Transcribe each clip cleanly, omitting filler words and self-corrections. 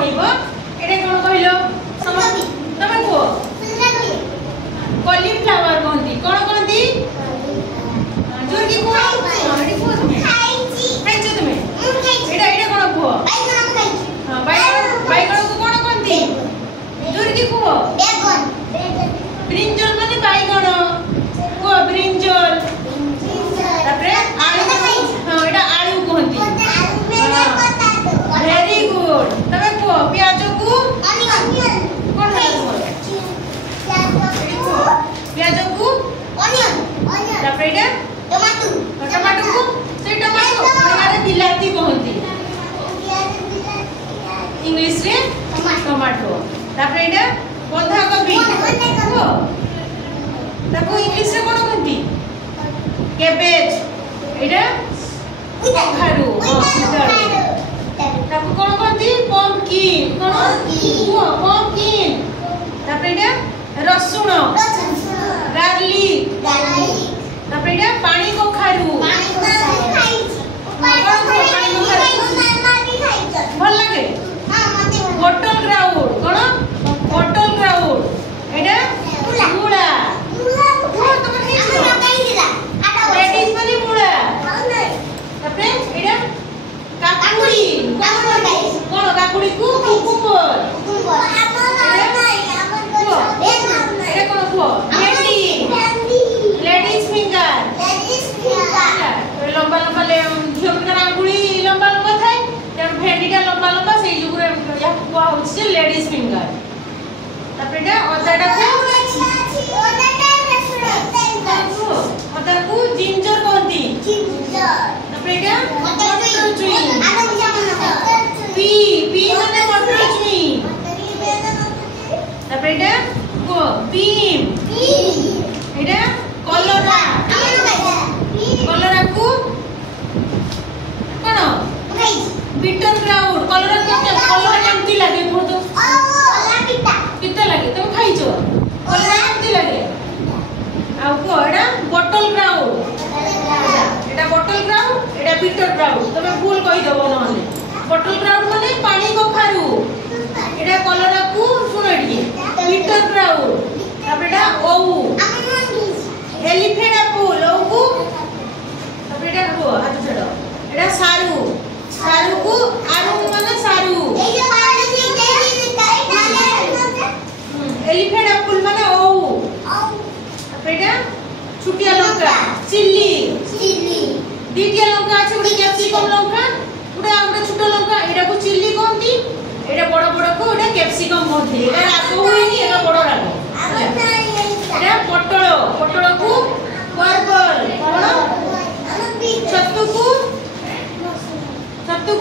कहब एटा कौन कहलो समझ तमे को कॉलीफ्लावर कहती कौन कहती जोर की को एडी को तुमे खाइछ तुमे एटा एटा कौन को हां बैगन को कौन कहती जोर की को ब्रिंजल माने बैगन को ब्रिंजल तापरे आलू हां एटा आलू कहती वेरी गुड तमे को प्याज को अनियन कोन प्याज को अनियन तापरे एटा टमाटो को से टमाटो ओरे बिलाती कहती इंग्लिश रे टमाटो तापरे एटा बंधा कोबी को ताको इंग्लिश रे कोन कहती कैबेज एटा कखारू ताको कोन कहती पंपकिन कोन पंपकिन तापरे एटा रसुण गार्लिक तापरे एटा पानी कखारू भल लागे बटल ग्राउंड कोन बटल ग्राउंड एटा मुळा तमे खाइछो लेडीज माने मुळा तापरे एटा काकुड़ी कोन काकुड़ी को कुकुम्बर एटा कोन को भेंडी लेडीज फिंगर लंबा लंबा ले झोमका आंगुली लंबा लंबा थाए तर भेंडीटा लंबा लंबा से जुगुरे या को होछि लेडीज फिंगर तापरे एटा अदाटा को अदा को जिंजर कहती तापरे एटा मटर चुई पी माने मटर चुई तापरे एटा को बीम एटा कलरा को कोन बिटर ग्राउंड कलरा केमती लागे बहुत पिता लागे तुम खाइछो कलरा केमती लागे आ को एटा बटल ग्राउंड एटा बटल ग्राउंड एटा बिटर ग्राउंड तमे भूल कहि दबो नहले बटल ग्राउंड माने पानी कखारू एटा कलरा को सुनडी बिटर ग्राउंड तापर एटा ओउ एलिफेंट एप्पल ओउ को तापर एटा को हाथ छडो एटा सारू को आरू माने सारू एलिफेंट एप्पल माने ओउ तापर एटा छुटिया लंका चिल्ली दीटिया लंका আছে ଗୋଟେ ক্যাপসিকাম লঙ্কা ওটা আমরা ছোট লঙ্কা এটা কো চিল্লি কোনটি এটা বড় বড় কো এটা ক্যাপসিকাম কোনটি এটা রাগ হইনি এটা বড় রাগ এটা পটল কো পার্পল কোন ছত্তু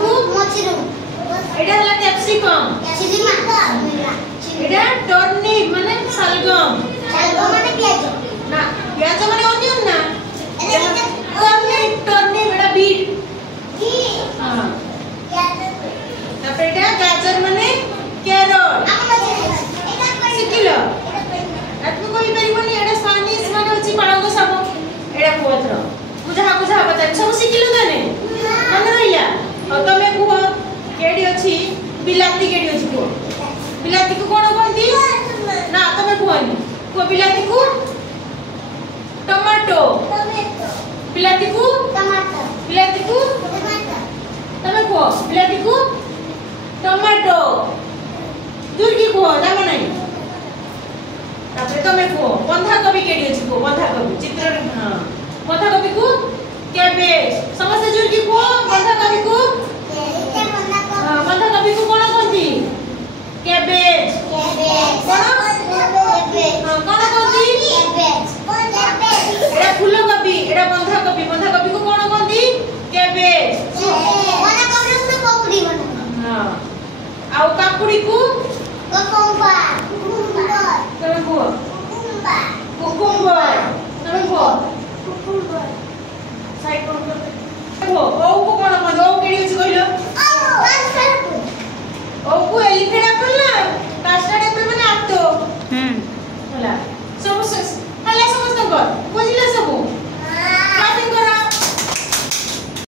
কো মশরুম এটা হলো ক্যাপসিকাম এটা টর্নিপ মানে শালগম মানে পেঁয়াজ না পেঁয়াজ মানে অনিয়ন না टर्निप एटा बीट हां तापर एटा गाजर माने कैरट सिकिलो आपको कोई परिबनी एटा स्पेनिश माने होची पालंग सब एटा कोथरो बुझा बता सब सिकिलो तने मन रहिया तमे कुह केडी अछि बिलाती केडी अछि को बिलाती को कोन कहती ना तमे कहनी को बिलाती को टमाटो बिलाती को टमाटर बिलाती को टमाटर तमे को बिलाती को टमाटो दूर की को जानो नहीं तापर तमे को बंधा कभी केडी अछि को बंधा कभी चित्र हां बंधा कभी को कैबेज समस्त दूर की को बंधा कभी को बंधा कभी को कोन कहती कैबेज कोन हां कोन कहती एटा फूलकोबी एटा बंधाकोबी को कोन कहती कैबेज बंधाकोबी को पपड़ी बना हां आ काकुड़ी को कुकुम्बर तमे को कुकुम्बर तमे को साइड कोन को ओ को कोन कहती ओ केडी अछि कहिलो ओ को एलिफेंट